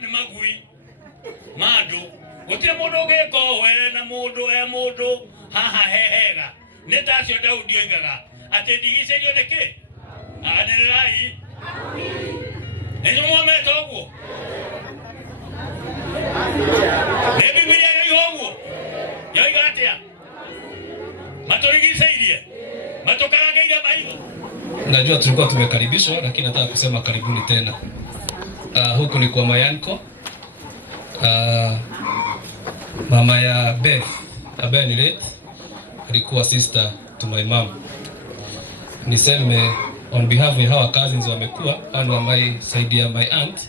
ni magui mandu gutire mundu giko we na mundu haha hehega nitacio Daudi oigaga ati ndigicerio niki anirirai enyu mwamete uguo Biblia yoguo yoiga atia maturigiceirie matukaragaire maitho. Najua tulikuwa tumekaribishwa lakini nataka kusema karibuni tena. Huko ni kwa Mayanko. Mama ya Beth ambaye ni late alikuwa sister to my mom. Niseme on behalf of our cousins wamekuwa and my side ya my aunt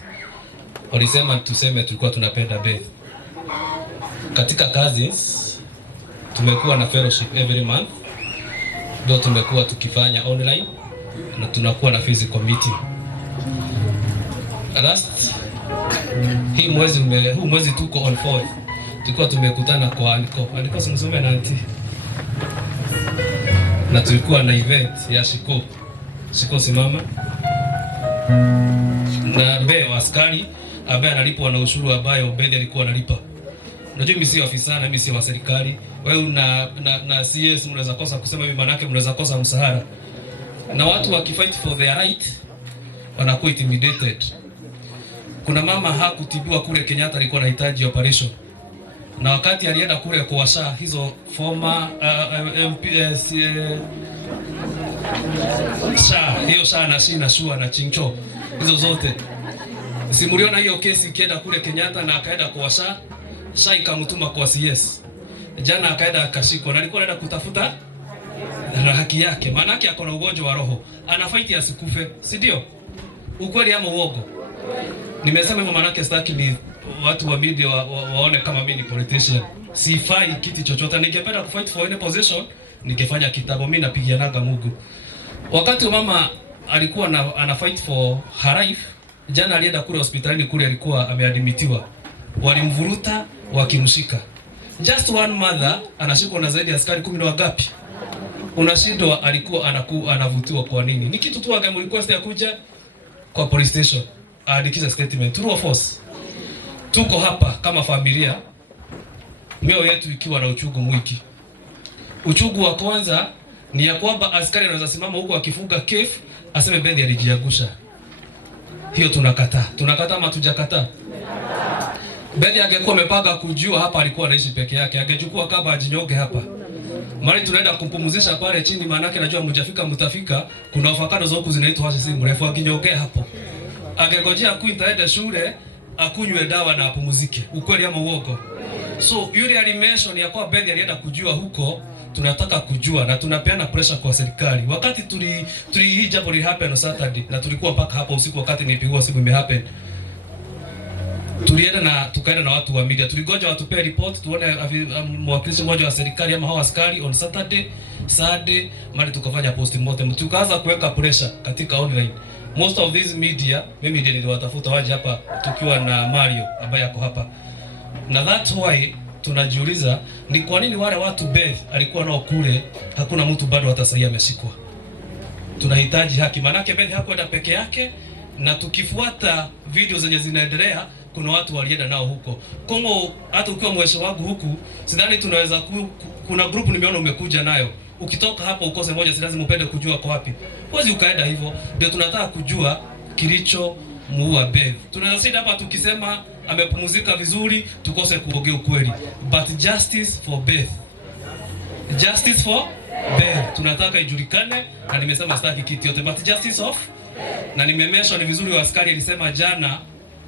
walisema tuseme tulikuwa tunapenda Beth. Katika cousins tumekuwa na fellowship every month. Ndio tumekuwa tukifanya online na tunakuwa na physical meeting. Last huu mwezi tuko on 4th. Tulikuwa tumekutana kwa alikuwa simsome na auntie. Na tulikuwa na event ya Shiko simama. Na Beo askari ambaye analipwa na ushuru ambayo Beth alikuwa analipa. Unajua mimi si afisa na mimi si wa serikali. Wewe na CS mnaweza kosa kusema hivi manake mnaweza kosa msahara. Na watu wakifight for their right wanakuwa intimidated. Kuna mama hakutibiwa kule Kenyatta alikuwa anahitaji operation. Na wakati alienda kule kuwasha hizo former MPS hiyo sana na shua na chincho hizo zote. Simuliona hiyo kesi ikienda kule Kenyatta na akaenda kuwasha ikamtuma kwa CS. Jana akaenda akashikwa na alikuwa anaenda kutafuta na haki yake. Maana yake ako na ugonjwa wa roho. Ana fight asikufe, si ndio? Ukweli ama uongo? Nimesema hivyo maana yake sitaki ni watu wa media waone kama mimi ni politician. Sifai kiti chochote. Ningependa kufight for any position, ningefanya kitabu mimi napigianaga Mungu. Wakati mama alikuwa ana fight for her life, jana alienda kule hospitalini kule alikuwa ameadmitiwa. Walimvuruta wakimshika. Just one mother anashikwa na zaidi ya askari 10 na wangapi? Unashindwa alikuwa anavutiwa kwa nini? Ni kitu tu agamu request ya kuja kwa police station. Aandikisha statement true or false. Tuko hapa kama familia. Mioyo yetu ikiwa na uchungu mwingi. Uchungu wa kwanza ni ya kwamba askari anaweza simama huko akifunga kef aseme Beth alijiangusha. Hiyo tunakataa. Tunakataa ama tujakataa? Beth angekuwa amepanga kujua hapa alikuwa anaishi peke yake. Angechukua kaba ajinyoge hapa. Mali tunaenda kumpumzisha pale chini maana yake najua mtafika kuna avocado za huku zinaitwa hasi mrefu akinyogea hapo. Angegojea kuintaenda shule akunywe dawa na apumzike. Ukweli ama uongo? So yule alimention ya kwa Beth alienda kujua huko, tunataka kujua na tunapeana pressure kwa serikali. Wakati hii jambo li happen on Saturday na tulikuwa mpaka hapa usiku wakati nilipigwa simu ime happen. Tukaenda na watu wa media. Tuligoja watupe report tuone mwakilishi mmoja wa serikali ama hao askari on Saturday mali tukafanya postmortem. Tukaanza kuweka pressure katika online. Most of these media mimi ndiye niliwatafuta waje hapa tukiwa na Mario ambaye yako hapa. Na that's why tunajiuliza ni kwa nini wale watu Beth alikuwa nao kule hakuna mtu bado atasaidia ameshikwa. Tunahitaji haki manake Beth hakwenda peke yake na tukifuata video zenye zinaendelea kuna watu walienda nao huko. Kongo hata ukiwa mwesho wangu huku sidhani tunaweza kuna group nimeona umekuja nayo. Ukitoka hapa ukose moja si lazima upende kujua kwa wapi. Huwezi ukaenda hivyo. Ndio tunataka kujua kilicho muua Beth. Tunasema hapa tukisema amepumzika vizuri tukose kuongea ukweli. But justice for Beth. Justice for Beth. Tunataka ijulikane na nimesema sitaki kitu yote but justice of na nimemesha ni vizuri wa askari alisema jana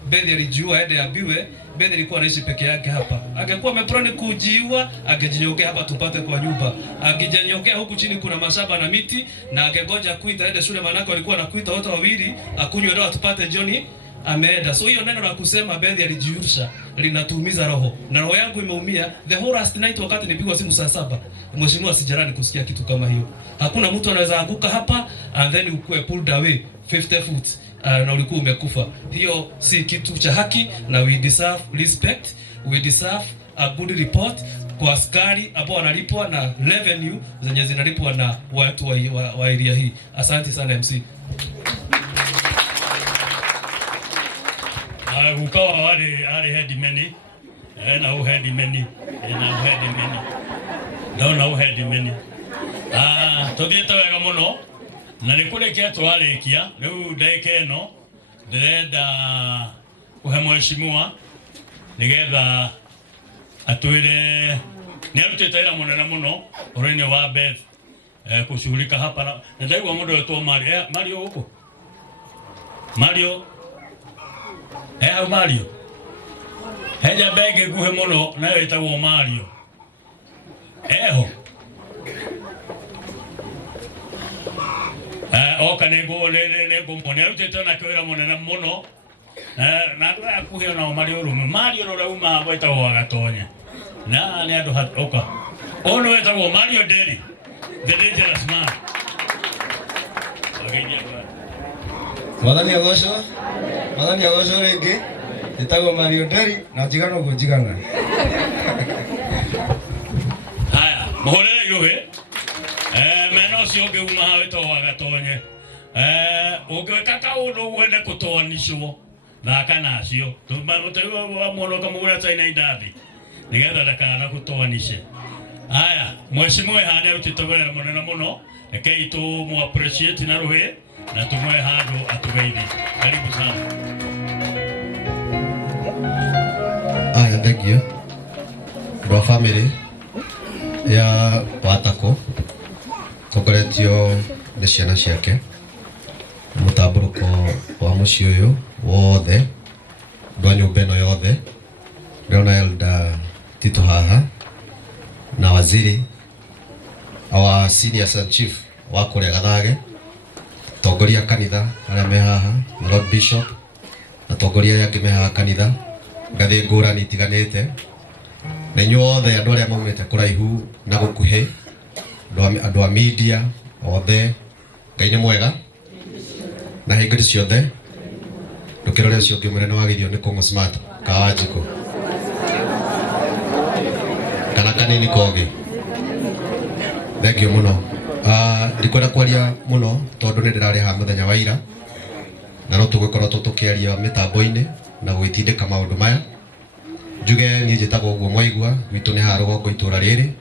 Beth alijua aende abiwe. Beth alikuwa anaishi peke yake hapa. Angekuwa ameprone kujiua, angejinyongea hapa tupate kwa nyumba. Angejinyongea huku chini kuna mashamba na miti na angegoja kuita aende shule manako alikuwa anakuita wote wawili akunywe dawa tupate Johnny ameenda. So hiyo neno la kusema Beth alijiurusha linatuumiza roho. Na roho yangu imeumia. The whole last night wakati nipigwa simu saa 7. Mheshimiwa sijarani kusikia kitu kama hiyo. Hakuna mtu anaweza anguka hapa and then ukue pulled away 50 feet. Na ulikuwa umekufa. Hiyo si kitu cha haki na we deserve respect. We deserve a good report kwa askari ambao wanalipwa na revenue zenye zinalipwa na watu wa area hii. Asante sana MC. Gukawa wale headmeni na uhedimeni na uhedimeni ndona uhedimeni tuthiete wega muno na nikurekia twarikia riu ndeke ino ndirenda kuhe mheshimiwa nigetha atwire ni arutite ira munene muno uriini wa Beth kushughulika hapa na ndaigua mundu wetwo Mario huko Mario Mario heja bege guhe muno nayo itagwo Mario eho oka nego mone arutite na kwira munene muno na ndura kuhe na Mario rume Mario rora uma gwetagwo Wagatonya na ni andu oka ono wetagwo Mario Deli the dangerous man Madani agosho rege itago Mario Deli na jigano go jigana haya muhorere irohe meno cio ngiuma hawe to Wagatonye ungweka kaundu wende kutoanisho thaka nacio tumamutewa mwono kamugura China indathi nigetha ndakana kutoanishe haya mheshimiwa hane utitogera munene muno rekei tu mu appreciate na ruhe na tumwe handu atugeithie karibu sana. Aya, thank you. Bro family ya Watako tokoretio ni ciana ciake mutamburuko wa mucii uyu wothe ndwa nyumba ino yothe ndona Elder Tito haha na waziri our senior son chief wa kuria Gathage tongoria kanitha aria me haha na Lord Bishop na tongoria yake me haha kanitha ngathi ngurani itiganite na inyuothe andu aria maumite kuraihu na gukuhi andu a media othe Ngai ni mwega na hingiri ciothe ndukirore cio ngi munene wa Gideon Kung'u Smart Kawanjiko kana kanini kogi thank you muno ndikwenda kwaria muno tondu ni ndirari ha muthenya wa ira na no tugukorwo tukiaria mitambo-ini na gwitindika maundu maya njuge ni njitagwo uguo mwaigua gwitu ni ha rugongo itura riri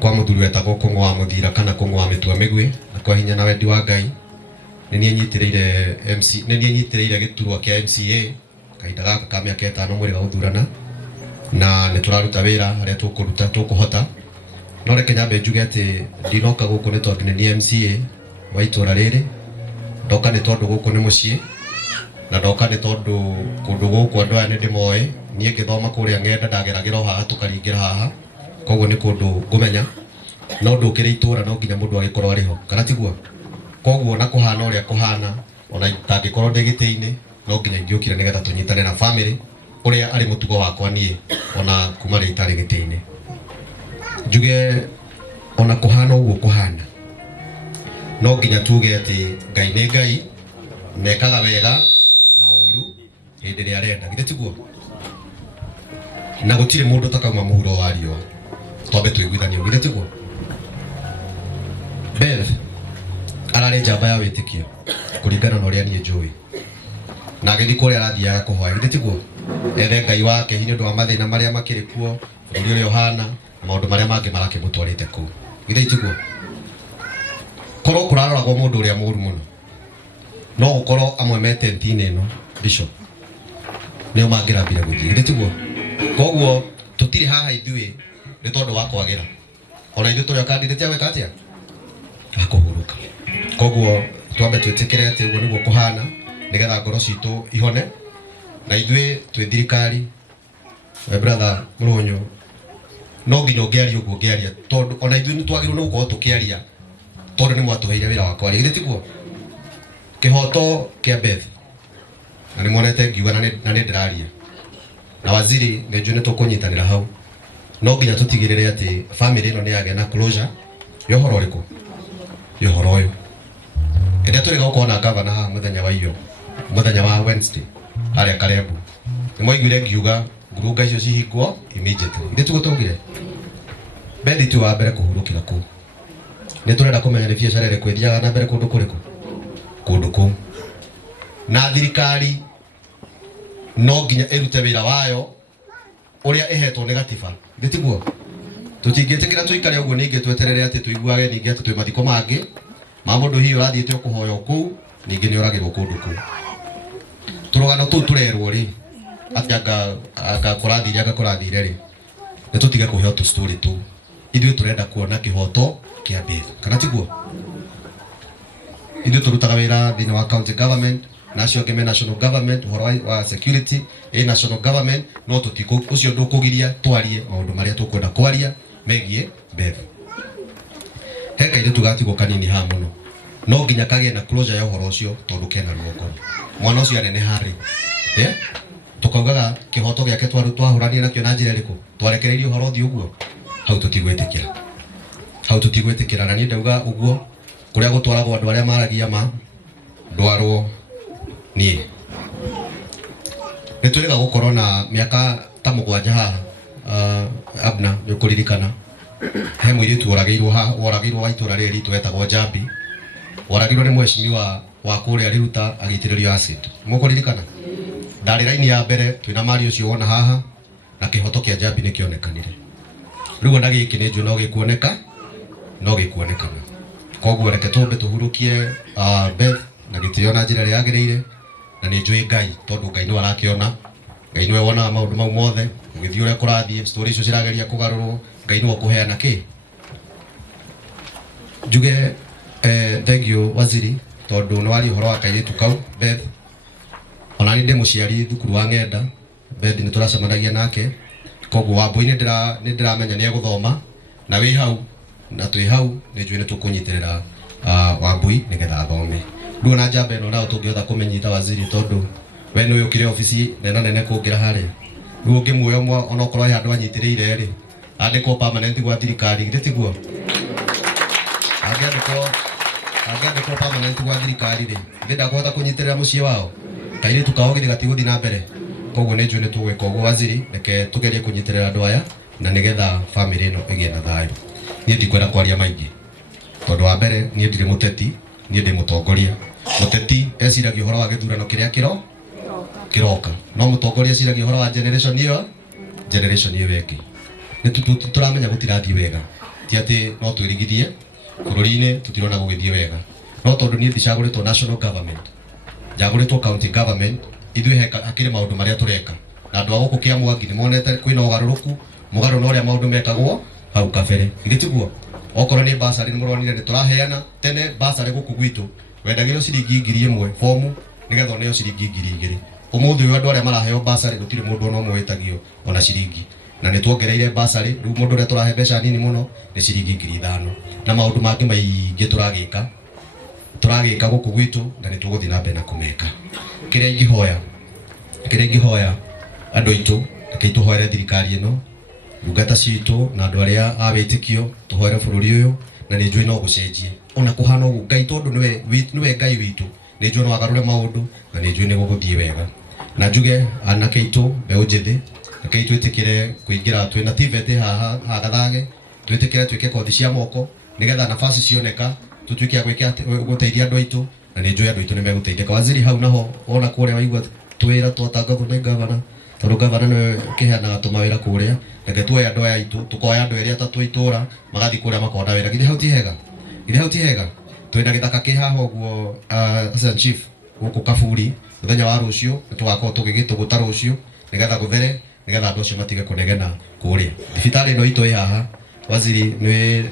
kwa muthuri wetagwo Kung'u wa Muthira kana Kung'u wa Mitua Migwi na kwa hinya na wendi wa Ngai ni nie nyitireire MC ni nie nyitireire giturwa kia MCA kahinda gaka ka miaka 5 mwiri ga uthurana na ni turaruta wira aria tukuruta tukuhota no reke nyambe njuge ati ndinoka guku ni tondu ni MCA wa itura riri ndoka ni tondu guku ni mucii na ndoka ni tondu kundu guku andu aya ni ndimoe nie ngithoma kuria ng'enda ndageragira haha tukaringira haha koguo ni kundu ngumenya no ndukire itura no nginya mundu agikorwo ariho kana tiguo koguo na kuhana uria kuhana ona itangikorwo ndi giti-ini no nginya ngiukire nigetha tunyitane na family uria ari mutugo wakwa nie ona kuma ri itari giti-ini njuge ona kuhana uguo kuhana no nginya tuge ati Ngai ni Ngai nekaga wega na uru hindi ria arenda githe tiguo na gutire mundu takauma muhuro wa riwa twambe twiguithanio githe tiguo Beth arari njamba ya witikio kuringana na uria nie njui na agithi kuria arathiaga kuhoya githe tiguo ethe Ngai wake hinya ndu wa mathina maria makiri kuo bururi uria uhana maundu maria mangi marakimutwarite ku githe tiguo korwo kuraroragwo mundu uria muru muno no gukorwo amwe me tenti-ini ino Bishop nio mangirambire guthii githe tiguo koguo tutiri haha ithui ni tondu wa kwagira ona ithui turi candidate ya gwika atia akuhuruka koguo twambe twitikire ati uguo niguo kuhana nigetha ngoro citu ihone na ithui twi thirikari my brother Murunyu no nginya ungiaria uguo ungiaria tondu ona ithui ni twagirwo ni gukorwo tukiaria tondu ni mwatuheire wira wa kwaria githe tiguo kihoto kia Beth na ni monete ngiuga na ni ndiraria na waziri ni njui ni tukunyitanira hau no nginya tutigirire ati family ino ni yagĩa na closure yohoro uriku yohoro uyu ende turi gukona governor ha muthenya wa iyo muthenya wa Wednesday aria Karembu ni moiguire ngiuga ngurunga icio cihingwo immediately inde tugutongire Beth tu wa mbere kuhurukira ku ni turenda kumenya ni biacara ire kwithiaga na mbere kundu kuriku kundu ku na thirikari no nginya irute wira wayo uria ihetwo ni gatiba nditiguo tutingitikira tuikare uguo ningi tweterere ati tuiguage ningi ati twi mathiko mangi ma mundu hiyo rathiite kuhoya kuu ningi ni uragirwo kundu kuu turugano tu turerwo ri ati anga kurathire ri nitutige kuheo tu story tu ithuĩ turenda kuona kihoto kia Beth kana tiguo ithuĩ turutaga wĩra thĩinĩ wa county government nacio ngeme national government uhoro wa security national government no tutiko ucio ndukugiria twarie maundu maria tukwenda kwaria megie Beth heka ile tugatigwo kanini ha muno no nginya kagie na closure ya uhoro ucio tondu kena ruoko mwana ucio anene hari tukaugaga kihoto giake twahurania nakio na njira iriku twarekereirie uhoro thi uguo hau tutigwetikira na ni ndauga uguo kuria gutwaragwo andu aria maragia ma ndwarwo nie nitwega gukorwo na miaka ta 7 haha abna nikuririkana he mwiritu woragirwo wa itura riri twetagwo Jambi woragirwo ni mweshimiwa wa kuria riruta agitiririo acid mukuririkana ndari raini ya mbere twina mari ucio wona haha na kihoto kia Jambi ni kionekanire riu ona giki ni njuno gikuoneka no gikuonekana koguo reke tumbe tuhurukie Beth na gitio na njira yagirire na ni njui Ngai tondu Ngai ni warakiona Ngai ni wona maundu mau mothe ugithio ria kurathie story icio cirageria kugarurwo Ngai ni okuheana ki njuge thank you waziri tondu no wari uhoro wa kairitu kau Beth ona ni ndi muciari thukuru wa Ng'enda Beth ni turacemanagia nake koguo Wambui ni ndiramenya ni eguthoma na wi hau na twi hau ni njui ni tukunyitirira Wambui nigetha athome ndu na njamba ino nao tungiotha kumenyita waziri tondu we ni ukire ofisi nene kungira haria ndu ungimuoya mwa ona korwo handu anyitiriire ri andiko permanent gwa thirikari nditiguo angiandikwo permanent gwa thirikari ri ndenda kuhota kunyitirira mucii wao kairi tukahogire gatigothi na mbere koguo ni njui ni tugwika uguo waziri reke tugerie kunyitirira andu aya na nigetha family ino igie na thayu nie ndikwenda kwaria maingi tondu wa mbere nie ndiri muteti nie ndi mutongoria muteti eciragia uhoro wa githurano kiria kiroka no mutongoria eciragia uhoro wa generation iyo wengi ni turamenya gutirathie wega ti ati no twirigithie bururi-ini tutirona gugithie wega no tondu nie ndicaguritwo national government njaguritwo county government ithuĩ hakiri maundu maria tureka na andu aguku kia Mwangi ni monete kwina ugaruruku mugaru na uria maundu mekagwo hau kabere nditiguo okorwo ni basari ni muronire ni turaheana tene basari guku gwitu wendagirwo ciringi 1000 fomu nigetha oneo ciringi 2000 umuthi uyu andu aria maraheo basari gutire mundu ono mwetagio ona ciringi na ni tuongereire basari riu mundu uria turahe mbeca nini muno ni ciringi 5000 na maundu mangi maingi turagika guku gwitu na ni tuguthi na mbere na kumeka kiria ingihoya andu aitu tuhoere thirikari ino ndungata citu na andu aria awitikio tuhoere bururi uyu na ni njui no gucenjie ona kuhana uguo Ngai tondu niwe Ngai witu ni njui no agarure maundu na ni njui ni guguthie wega na njuge anake itu mbeu njithi reke itwitikire kuingira twina TVET haha Gathage twitikire twike kothi cia moko nigetha nafasi cioneka tutuike ya guteithia andu aitu na ni njui andu aitu ni meguteithika waziri hau naho ona kuria waigua twira twatangathwo ni gavana tondu gavana niwe kiheanaga tumawira kuria reke tuoye andu aya aitu tukoya andu eri atatu itura magathi kuria makona wira githe hau ti hega twina githaka ki haha uguo as chief guku Kaburi muthenya wa rucio tugakorwo tugigituguta rucio nigetha guthere nigetha andu acio matige kunegena kuria thibitari ino itu haha waziri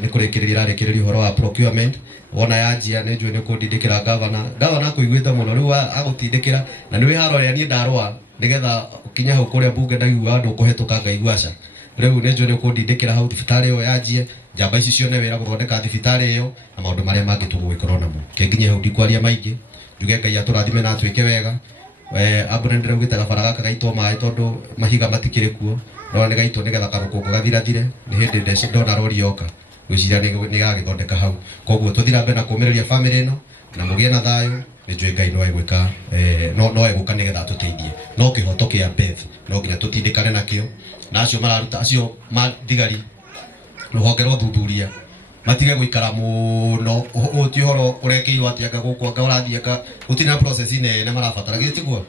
ni kurikiriria irarikiriria uhoro wa procurement wona yanjia ni njui ni kundindikira gavana kuiguita muno riu agutindikira na niwe haroria ni ndarwa nigetha ukinya hau kuria bunge ndaigua andu kuhetuka ngaiguaca riu ni njui ni kundindikira hau thibitari iyo yanjie njamba ici cione wira guthondeka thibitari iyo na maundu maria mangi tugwikorwo namo kenginya hau ndikwaria maingi njuge Ngai aturathime na atwike wega abune ndiraugite gabara gaka gaitwo mai tondu mahiga matikire kuo no ni gaitwo nigetha karukungu gathirathire ni hindi ndona rori yoka gwiciria ni gagithondeka hau koguo tuthira mbere na kumiriria family ino na mugie na thayu ni njui Ngai no egwika no eguka nigetha tuteithie no kihoto kia Beth no nginya tutindikane nakio na acio mararuta acio mathigari ruhonge rwa thuthuria matige guikara muno uti horo urekeirwo ati anga guku anga urathie anga utina process nene marabatara gitiguo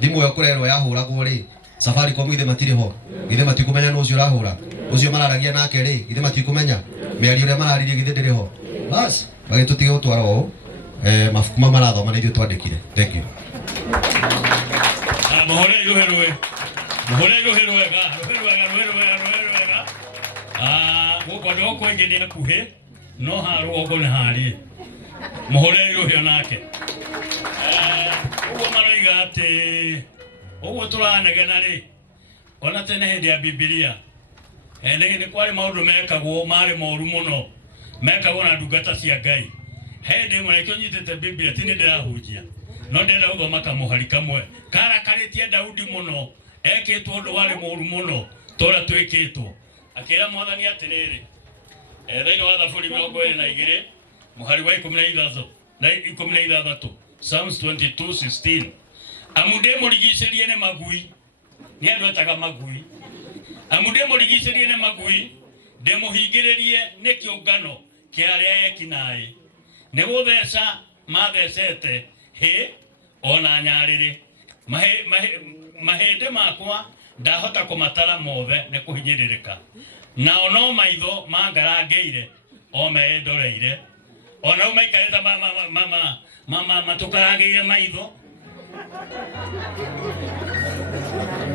Thimu yo kurerwo yahuragwo ri Safaricom ithe matire ho. Ithe matikumenya no ucio rahura. Ucio mararagia nake ri ithe matikumenya. Mĩario ĩrĩa mararirie githĩ ndĩrĩ ho. Bas, bagĩtũtige gũtwara ũũ. Mabuku marathoma na ithuĩ twandĩkire. Thank you. Mohore iruherwe. Mohore iruherwega. Gũkũ kwĩngĩ nĩ hakuhĩ no harũgongo nĩ harĩ. Mohore iruhio nake. Ũguo maroiga atĩ ũguo tũranegena rĩ ona tene hĩndĩ ya Biblia nĩ kwarĩ maũndũ mekagwo marĩ moru mũno mekagwo na ndungata cia Ngai. Hĩndĩ ĩmwe nĩkĩo nyitĩte Biblia ti nĩ ndĩrahunjia no ndĩrenda gũthoma kamũhari kamwe karakarĩtie Daudi mũno ekĩtwo ũndũ warĩ mũru mũno tũrĩa twĩkĩtwo. Akĩra Mwathani atĩrĩrĩ thĩinĩ wa Thaburi 22 mũhari wa 16 Psalms 22:16 amude mũrigicĩrie nĩ magui nĩ andũ etaga magui amude mũrigicĩrie nĩ magui ndĩmũhingĩrĩrie nĩ kĩũngano kĩa arĩa ekinaĩ nĩ gũtheca mathecete hĩ ona nyarĩrĩ mahĩndĩ makwa ndahota kũmatara mothe nĩ kũhinyĩrĩrĩka nao no maitho mangarangĩire o meyendoreire ona rĩu maikarĩte matũkarangĩire maitho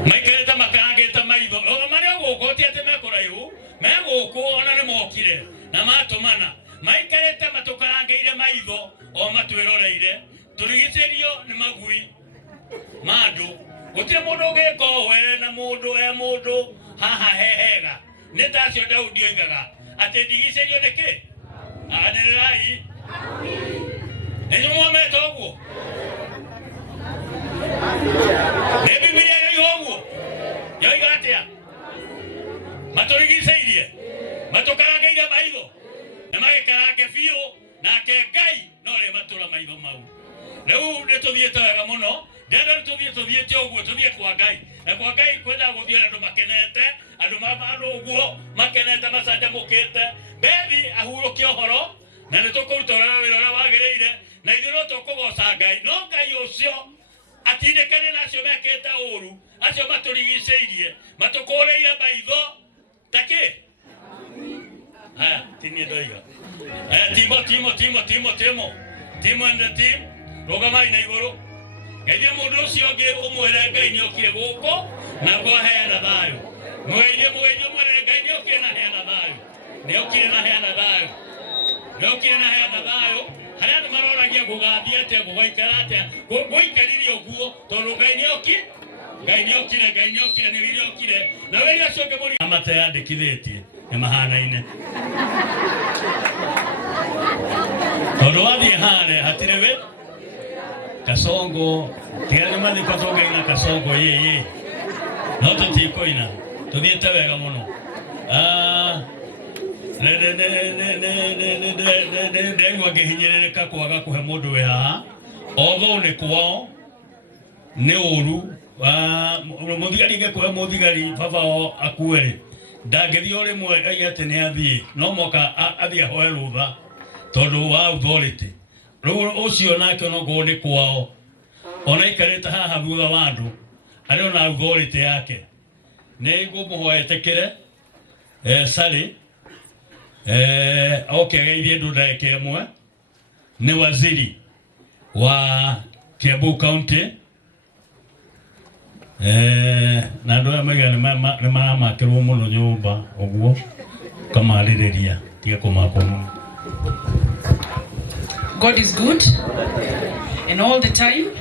maikarĩte makarangĩte maitho marĩa gũkũ ti atĩ mekũraihu megũkũ ona nĩ mokire na matũmana maikarĩte matũkarangĩire maitho o matwĩroreire tũrigicĩrio nĩ magui mandũ gũtirĩ mũndũ ũgĩka we na mũndũ haha hehega nĩ tacio Daudi oigaga atĩ ndigicĩrio nĩ kĩ anĩrĩrai nĩnyuo mwamete ũguo nĩ Biblia yoiga ũguo yoiga atĩa matũrigicĩirie matũkarangĩire maitho na magĩkarange biũ nake Ngai no rĩ matũra maitho mau. Rĩu nĩ tũthiĩte wega mũno ndĩrenda tũthiĩte ũguo tũthiĩ kwa Ngai na kwa Ngai kwenda gũthiĩ andũ makenete andũ ũguo makenete macanjamũkĩte bethi ahurũkie ũhoro na nĩ tũkũruta wĩra ũrĩa wagĩrĩire na ithuĩ no tũkũgoca Ngai no Ngai ũcio atindĩkane na acio mekĩte ũru acio matũrigicĩirie matũkũrĩire maitho ta kĩ haya tinie ndoiga Timo and the team rũgamai na igũrũ geithia mũndũ ũcio ũngĩ ũmwĩre Ngai nĩ okire gũkũ na kũheana thayũ mwĩirie ũmwĩre Ngai nĩ okire na heana thayũ nĩ okire na heana thayũ nĩ okire na heana thayũ harĩa andũ maroragia gũgathiĩ atĩa gũgaikara atĩa gũikarire ũguo tondũ Ngai nĩ okire nĩ okire na wĩrĩa ũcio ũngĩ mũri amateyandĩkithĩtie nĩ mahanaine tondũ wathiĩ harĩa hatirĩ wĩ Kasongo tiga mathiko tũngeina Kasongo yeye no tũtikũina tũthiĩte wega mũno ndĩraigua ngĩhinyĩrĩrĩka kwaga kũhe mũndũ wĩ haha although nĩ kwao nĩ ũru mũthigari ngĩkũhe mũthigari baba o akuĩrĩ ndangĩthiĩ o rĩmwe aiga atĩ nĩ athiĩ no moka athiĩ ahoe rũtha tondũ wa authority rĩu ũcio nake onokorwo nĩ kwao ona ikarĩte haha thutha wa andũ arĩ ona authority yake nĩ ngũmũhoya etĩkĩre Sally geithie andũ ndagĩka ĩmwe nĩ waziri wa Kiambu County na andũ aya maiga nĩ maramakĩrwo mũno nyũmba ũguo kamarĩrĩria tiga kũmakwo mũno. God is good, and all the time,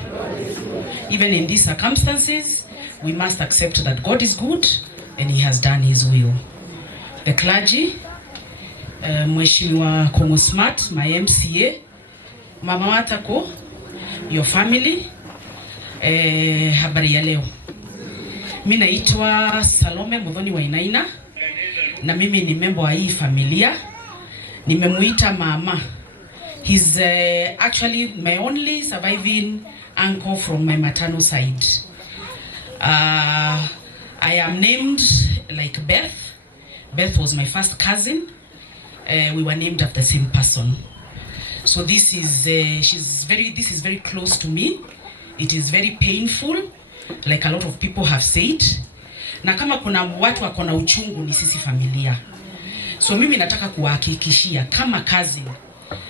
even in these circumstances, we must accept that God is good and He has done His will. The clergy, Mheshimiwa Kongo Smart, my MCA, Mama Watako, your family, habari ya leo. Mimi naitwa Salome Muthoni Wainaina na mimi ni member wa hii familia. Nimemuita mama. He's actually my only surviving uncle from my maternal side. I am named like Beth. Beth was my first cousin. We were named after the same person. So this is very close to me. It is very painful like a lot of people have said, na kama kuna watu wako na uchungu ni sisi familia. So mimi nataka kuhakikishia kama cousin,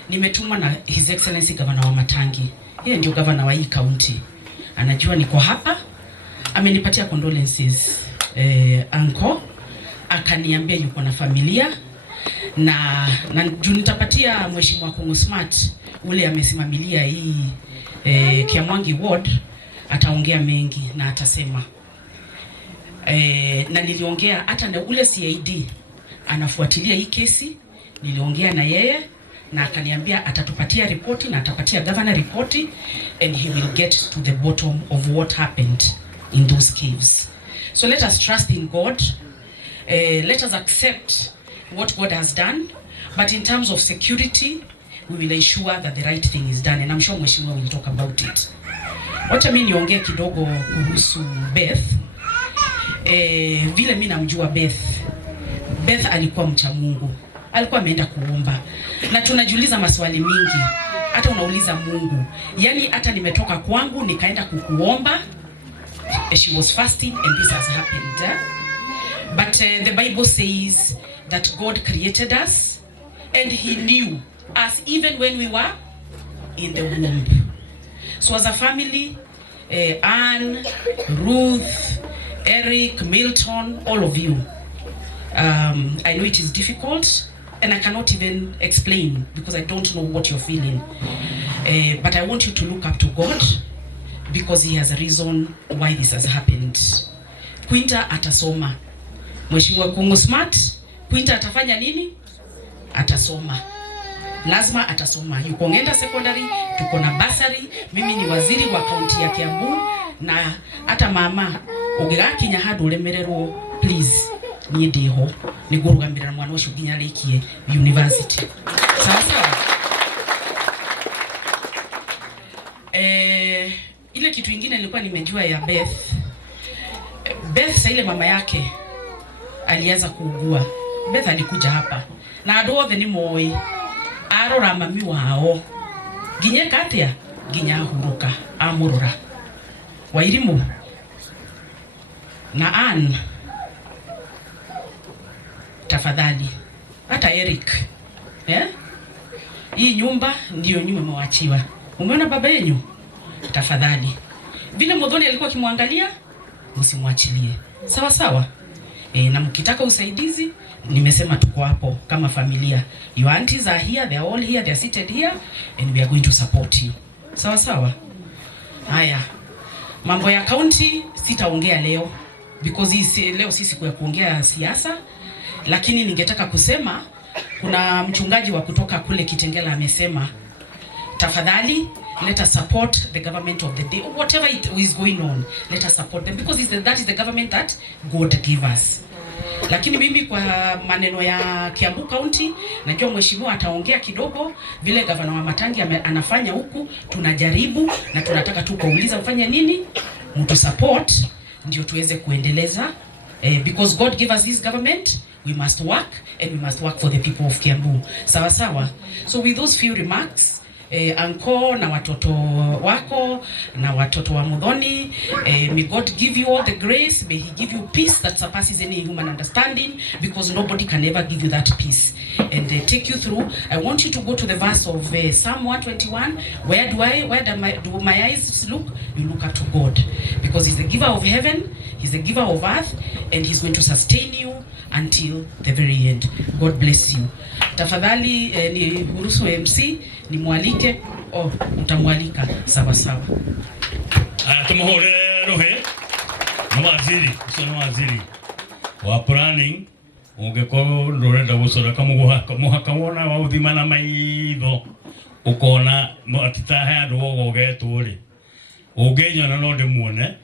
nimetumwa na His Excellency Governor Wamatangi. Yeye ndio governor wa hii county. Anajua niko hapa. Amenipatia condolences uncle, akaniambia yuko na familia na juu nitapatia Mheshimiwa Kung'u Smart ule amesimamilia hii Kiamwangi ward, ataongea mengi na atasema na niliongea hata na ule CID anafuatilia hii kesi, niliongea na yeye na akaniambia atatupatia ripoti na atapatia governor ripoti, and he will get to the bottom of what happened in those caves. So let us trust in God. Let us accept what God has done, but in terms of security we will ensure that the right thing is done, and I'm sure Mheshimiwa will talk about it. Wacha mimi niongee kidogo kuhusu Beth. Vile mimi namjua Beth alikuwa mcha Mungu. Alikuwa ameenda kuomba. Na tunajiuliza maswali mingi. Hata unauliza Mungu. Yaani hata nimetoka kwangu nikaenda kukuomba. She was fasting and this has happened. But the Bible says that God created us and he knew us even when we were in the womb. So as a family, Anne, Ruth, Eric, Milton, all of you, I know it is difficult and I cannot even explain because I don't know what you're feeling. But I want you to look up to God because he has a reason why this has happened. Quinta atasoma. Mheshimiwa Kung'u Smart, Quinta atafanya nini? Atasoma. Lazima atasoma. Yuko Ng'enda Secondary, tuko na basari. Mimi ni waziri wa kaunti ya Kiambu na hata mama ogigakinya hadu lemererwo, please ni ndiho nigurugamira mwana ucio ginya rikie university. Sawa sawa. Ile kitu kingine nilikuwa nimejua ya Beth, ile mama yake alianza kuugua. Beth alikuja hapa na andu othe ni moi arora mami wao ginya katia ginya huruka amurora Wairimu na Ann, tafadhali hata Eric hii nyumba ndio nyumba mwachiwa. Umeona baba yenu? Tafadhali vile Muthoni alikuwa kimwangalia, msimwachilie. Sawa sawa. Na mkitaka usaidizi, nimesema tuko hapo kama familia. Your aunties are here, they are all here, they are seated here and we are going to support you. Sawa sawa. Haya. Mambo ya county sitaongea leo because leo sisi kwa kuongea siasa, lakini ningetaka kusema kuna mchungaji wa kutoka kule Kitengela amesema tafadhali let us support the government of the day, whatever it is going on, let us support them because that is the government that God gave us. Lakini mimi kwa maneno ya Kiambu County najua mheshimiwa ataongea kidogo vile Governor Wamatangi anafanya huku, tunajaribu na tunataka tu kuuliza mfanye nini, mtu support ndio tuweze kuendeleza because God gave us this government, we must work and we must work for the people of Kiambu. Sawa sawa. So with those few remarks, anko na watoto wako na watoto wa Muthoni, may God give you all the grace, may he give you peace that surpasses any human understanding because nobody can ever give you that peace and take you through. I want you to go to the verse of Psalm 121. Where do my eyes look? You look up to God because he's the giver of heaven, he's the giver of earth and he's going to sustain you until the very end. God bless you. Tafadhali ni hurusu MC ni mwalike utamwalika sawa sawa. Tumuhore rohe no waziri wa planning ungeko rurenda gusora kamuhaka wona wa uthima na maitho ukona atitahe andu gogetwo ri ungenyona no ndimuone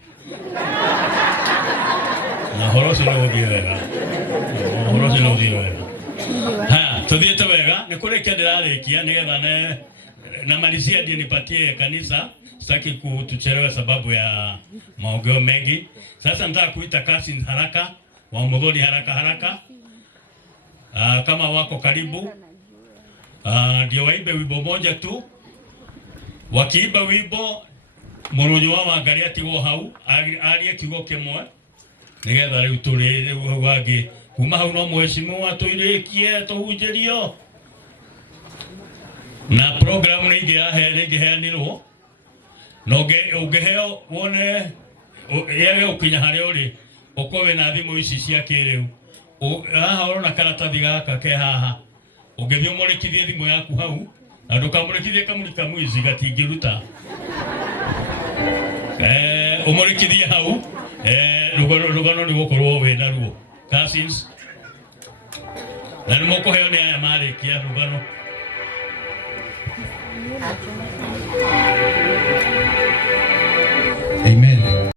na horoso no uthire wega tuthiete wega ni kurekia ndirarikia nigetha na malizia ndiye nipatie kanisa, sitaki kutuchelewa sababu ya maongeo mengi. Sasa nataka kuita kasi haraka wa Muthoni haraka kama wako karibu ndio waibe wimbo moja tu. Wakiiba wimbo Mũrũnyo wa Wangari atigwo hau arie kiugo kimwe nigetha riu turi wagi kuma hau no mheshimiwa tuirikie tuhunjirio na program ni ingiheanirwo no ungiheo wone yeye ukinya haria uri ukowe na thimu ici cia kiriu haha urona karatathi gaka ke haha ungithio murikithie thimu yaku hau na ndukamurikithie kamurika mwizi gatingiruta umurikithie hau rugano ni gukorwo we na ruo cousins na mukuheo ni aya marikia rugano